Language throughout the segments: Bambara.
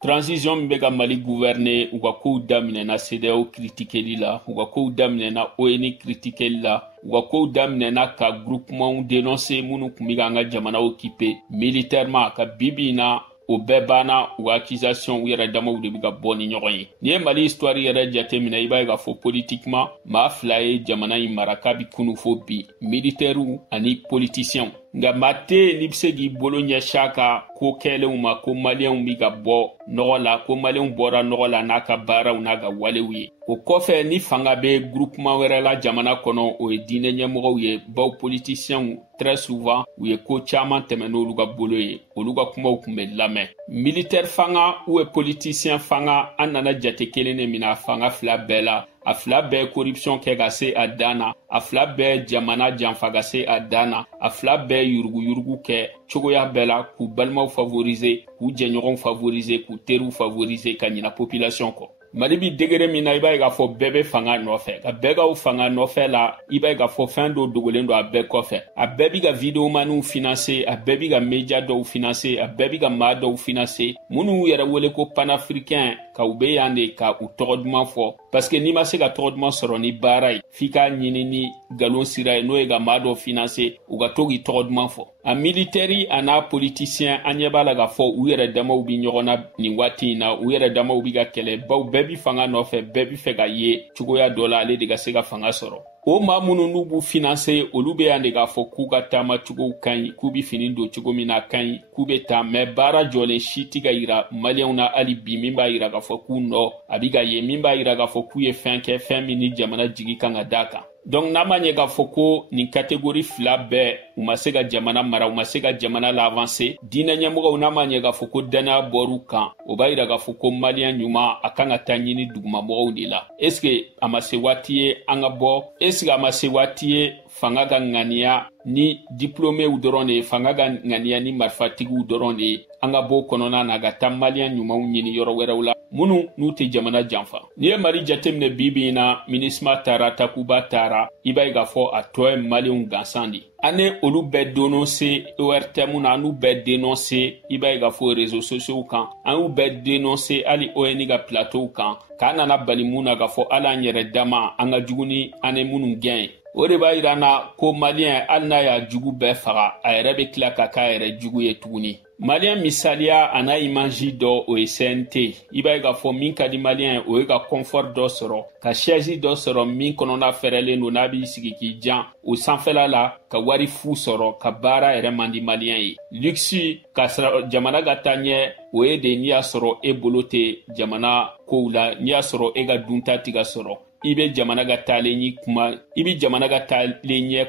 Transition min bɛ ka Mali gouverner u ka kow daminɛ na CEDEAO critiqueli la, u ka kow daminɛ na ONU critiqueli la, u ka kow daminɛ na ka groupement dénoncer minnu kun bɛ an ka jamana occuper militairement ka bibi na o bɛɛ banna u accusation u yɛrɛ damaw de bɛ ka bɔ ni ɲɔgɔn ye. Ni ye Mali histoire yɛrɛ jateminɛ i b'a ye k'a fɔ politiquement maa fila ye jamana in mara k'a bi kunu fo bi, militaires ani politiciens. Nga maa tɛ yen n'i bɛ se k'i bolo ɲɛsin a ka ko kɛlenw ma ko maliyɛnw bɛ ka bɔ nɔgɔ la, ko maliyɛnw bɔra nɔgɔ la n'a ka baaraw n'a ka walew ye. O kɔfɛ ni fanga bɛ groupement wɛrɛ la jamana kɔnɔ o ye diinɛ ɲɛmɔgɔw ye, baw politiciens très souvent u ye ko caman tɛmɛ n'olu ka bolo ye, olu ka kumaw kun bɛ lamɛn. Militaire fanga ou politicien fanga an nana jate kelen de mina fanga fila bɛɛ la. A fila bɛɛ corruption kɛ ka se a dan na, a fila bɛɛ jamana janfa ka se a dan na, a fila bɛɛ yurugu kɛ cogoya bɛɛ la k'u balimaw favoriser, k'u jɛɲɔgɔnw favoriser, k'u teriw favoriser ka ɲina population kɔ. Mali bi degere min na i b'a ye k'a fɔ bɛɛ bɛ fanga nɔfɛ, ka bɛɛ ka fanga nɔfɛ la i b'a ye k'a fɔ fɛn dɔw dogolen don a bɛɛ kɔfɛ. A bɛɛ bi ka vidéomaniw financer, a bɛɛ bi ka média dɔw financer, a bɛɛ bi ka maa dɔw financer minnu yɛrɛ wele ko panafricain ka u bɛ yan de ka u tɔgɔ duman fɔ. Parce que n'i ma se ka tɔgɔ duman sɔrɔ ni baara ye f'i k'a ɲini ni galon sira ye n'o ye ka maa dɔw financer u ka to k'i tɔgɔ duman fɔ. A militaire a n'a politicien an ɲɛ b'a la k'a fɔ u yɛrɛ damaw bi ɲɔgɔn na nin waati in na, u yɛrɛ damaw bi ka kɛlɛ, baw bɛɛ bi fanga nɔfɛ, bɛɛ bi fɛ ka ye cogoya dɔ la ale de ka se ka fanga sɔrɔ. O maa minnu n'u b'u financer olu bɛ yan de k'a fɔ k'u ka taama cogow ka ɲi, k'u bi fini don cogo min na ka ɲi, k'u bɛ taa mais baara jɔlen si tɛ ka yira maliyɛnw na hali bi min b'a yira k'a fɔ k'u nɔ a bi ka ye, min b'a yira k'a fɔ k'u ye fɛn kɛ fɛn min ni jamana jigi kan ka d'a kan. Donc n'a ma ɲɛ k'a fɔ ko nin catégorie fila bɛɛ u ma se ka jamana mara, u ma se ka jamana la avancer, diinɛ ɲɛmɔgɔw n'a ma ɲɛ k'a fɔ ko danaya bɔr'u kan, o b'a yira k'a fɔ ko maliyɛn ɲuman a kan ka taa ɲini dugumamɔgɔw de la. Est-ce que a ma se waati ye an ka bɔ? Est-ce que a ma se waati ye fanga ka ŋaniya ni diplômés dɔrɔn de ye, fanga ka ŋaniya ni marifatigiw dɔrɔn de ye, an ka bɔ kɔnɔna na ka taa maliyɛn ɲumanw ɲini yɔrɔ wɛrɛw la minnu n'u tɛ jamana janfa. N'i ye Mali jateminɛ bi in na MINUSMA taara, Takuba taara, i b'a ye k'a fɔ a tɔ ye maliyɛnw gansan de. An ye olu bɛɛ dénoncer ORTM na, an y'u bɛɛ dénoncer i b'a ye k'a fɔ réseaux sociaux kan, an y'u bɛɛ dénoncer hali ONU ka plateau kan, k'an nana bali mun na k'a fɔ hali an yɛrɛ dama an ka jugu ni an ye minnu gɛn ye. O de b'a yira na ko maliyɛn hali n'a y'a jugu bɛɛ faga a yɛrɛ bɛ tila ka k'a yɛrɛ jugu ye tuguni. Maliyɛn misaliya a n'a image dɔ o ye CNT. I b'a ye k'a fɔ min ka di maliyɛn o ye ka confort dɔ sɔrɔ, ka chaise dɔ sɔrɔ min kɔnɔna fɛrɛlen don n'a b'i sigi k'i jan o sanfɛla la, ka wari fu sɔrɔ, ka baara yɛrɛ man di maliyɛn ye. Luxe ka sɔrɔ jamana ka taa ɲɛ o ye de n'i y'a sɔrɔ e bolo tɛ jamana kow la, n'i y'a sɔrɔ e ka dunta tɛ ka sɔrɔ. I bɛ jamana ka taalen ɲɛ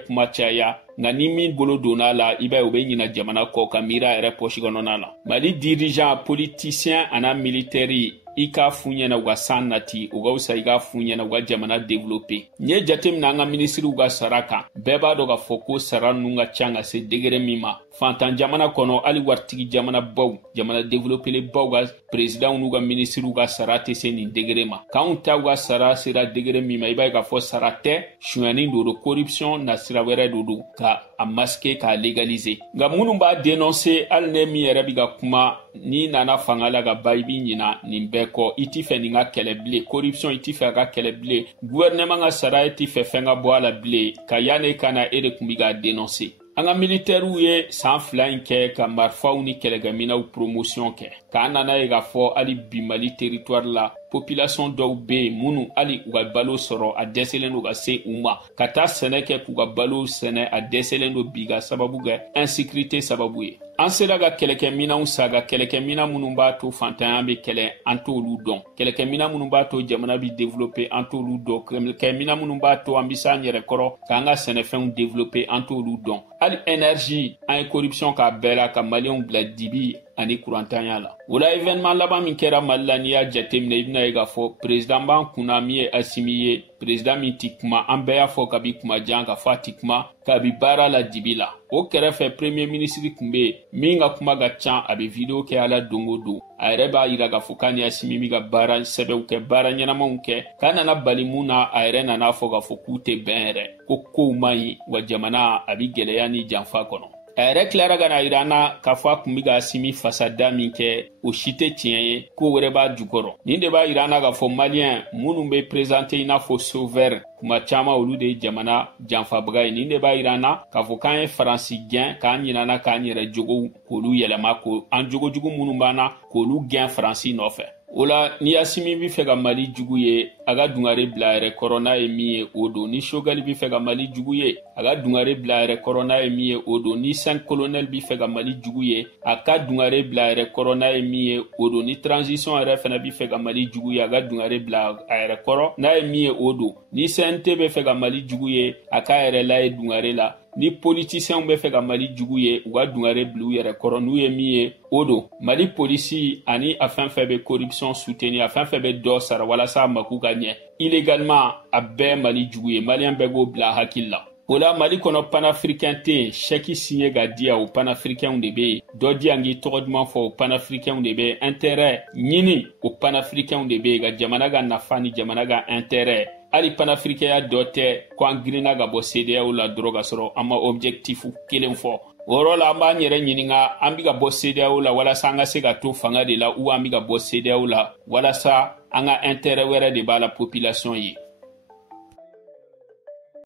kuma caya, nka ni min bolo donna la i b'a ye o bɛ ɲina jamana kɔ ka miira yɛrɛ poche kɔnɔna la. Mali dirigeant, politicien ana militaire i k'a f'u ɲɛna u ka san nati, o ka wusa i k'a f'u ɲɛna u ka jamana développer. N'i ye jateminɛ an ka ministriw ka sara kan, bɛɛ b'a dɔn k'a fɔ ko sara ninnu ka ca ka se degré min ma. Fantan jamana kɔnɔ hali waritigi jamana baw, jamana développelen baw ka présidents n'u ka ministriw ka sara tɛ se nin degré ma. K'anw taw ka sara sera degré min ma i b'a ye k'a fɔ sara tɛ, suɲɛni do, corruption na sira wɛrɛ do ka a masquer k'a légaliser. Nka minnu b'a dénoncer hali ne min yɛrɛ bi ka kuma n'i nana fanga la ka ba i b'i ɲina nin bɛɛ kɔ, i t'i fɛ nin ka kɛlɛ bilen, corruption i t'i fɛ a ka kɛlɛ bilen, gouvernement ka sara i t'i fɛ fɛn ka bɔ a la bilen, ka yan'e ka na e de kun bi k'a dénoncer. An ka militaires ye san fila in kɛ ka marifaw ni kɛlɛkɛminaw promotion kɛ, k'an nana ye k'a fɔ hali bi Mali territoire la population dɔw bɛ yen minnu hali u ka balo sɔrɔ a dɛsɛlen don ka se u ma, ka taa sɛnɛ kɛ k'u ka balo sɛnɛ a dɛsɛlen don bi ka sababu kɛ insécurité sababu ye. An sera ka kɛlɛkɛminaw sa, ka kɛlɛkɛmina minnu b'a to fantanya bɛ kɛlɛ an t'olu dɔn, kɛlɛkɛmina minnu b'a to jamana bɛ développer an t'olu dɔn, kɛlɛkɛmina minnu b'a to an bɛ se an yɛrɛ kɔrɔ k'an ka sɛnɛfɛnw développer an t'olu dɔn. Hali énergie an ye corruption k'a bɛɛ la ka maliyɛnw bila dibi ani kurantanya la. O la événement laban min kɛra Mali la n'i y'a jateminɛ i bɛna ye k'a fɔ président b'an kunna min ye Asimi ye, président min ti kuma, an bɛɛ y'a fɔ kabi kuma jan ka fɔ a ti kuma, kabi baara la dibi la. O kɛrɛfɛ premier ministre kun bɛ yen min ka kuma ka ca, a bɛ video kɛ ala don o don, a yɛrɛ b'a yira k'a fɔ k'a ni Asimi bɛ ka baara sɛbɛnw kɛ, baara ɲɛnamaw kɛ, k'a nana bali mun na a yɛrɛ nana fɔ k'a fɔ k'u tɛ bɛn yɛrɛ, ko kow man ɲi wa jamana a bɛ gɛlɛya ni janfa kɔnɔ. yɛrɛ tilara ka na yira na k'a fɔ a kun bɛ ka simi fasada min kɛ o si tɛ tiɲɛ ye ko wɛrɛ b'a jukɔrɔ. Nin de b'a yira na k'a fɔ maliyɛn minnu bɛ présenter i n'a fɔ sauveur kuma caman olu de ye jamana janfabaga ye. Nin de b'a yira na k'a fɔ k'an ye Faransi gɛn k'an ɲinana k'an yɛrɛ jogow k'olu yɛlɛma ko an jogojugu minnu b'an na k'olu gɛn Faransi nɔfɛ. O la ni Asimi bɛ fɛ ka Mali jugu ye a ka dungare bila yɛrɛ kɔrɔ n'a ye min ye o don. Ni Choguel bɛ fɛ ka Mali jugu ye a ka dungare bila yɛrɛ kɔrɔ n'a ye min ye o don. Ni 5 colonel bɛ fɛ ka Mali jugu ye a ka dungare bila yɛrɛ kɔrɔ n'a ye min ye o don. Ni transition yɛrɛ fana bɛ fɛ ka Mali jugu ye a ka dungare bila a yɛrɛ kɔrɔ n'a ye min ye o don. Ni CNT bɛ fɛ ka Mali jugu ye a ka yɛrɛ la ye dungare la. Ni politiciens bɛ fɛ ka Mali jugu ye u ka dungare bila u yɛrɛ kɔrɔ n'u ye min ye o don. Mali polisi ani a fɛn fɛn bɛ corruption soutenir a fɛn fɛn bɛ dɔ sara walasa a mako ka ɲɛ illégalement a bɛɛ Mali jugu ye. Maliyɛn bɛɛ k'o bila hakili la. O la Mali kɔnɔ panafricain tɛ yen chèque signé ka di o panafricains de bɛ yen. Dɔ di an k'i tɔgɔ duman fɔ o panafricains de bɛ yen. Intérêt ɲini o panafricains de bɛ yen ka jamana ka nafa ni jamana ka intérêt. Hali panafricain dɔ tɛ ko an girinna ka bɔ CEDEAO la dɔrɔn ka sɔrɔ an ma objectif kelen fɔ. O yɔrɔ la an b'an yɛrɛ ɲininka an bɛ ka bɔ CEDEAO la walasa an ka se ka to fanga de la ou an bɛ ka bɔ CEDEAO la walasa an ka intérêt wɛrɛ de b'a la population ye.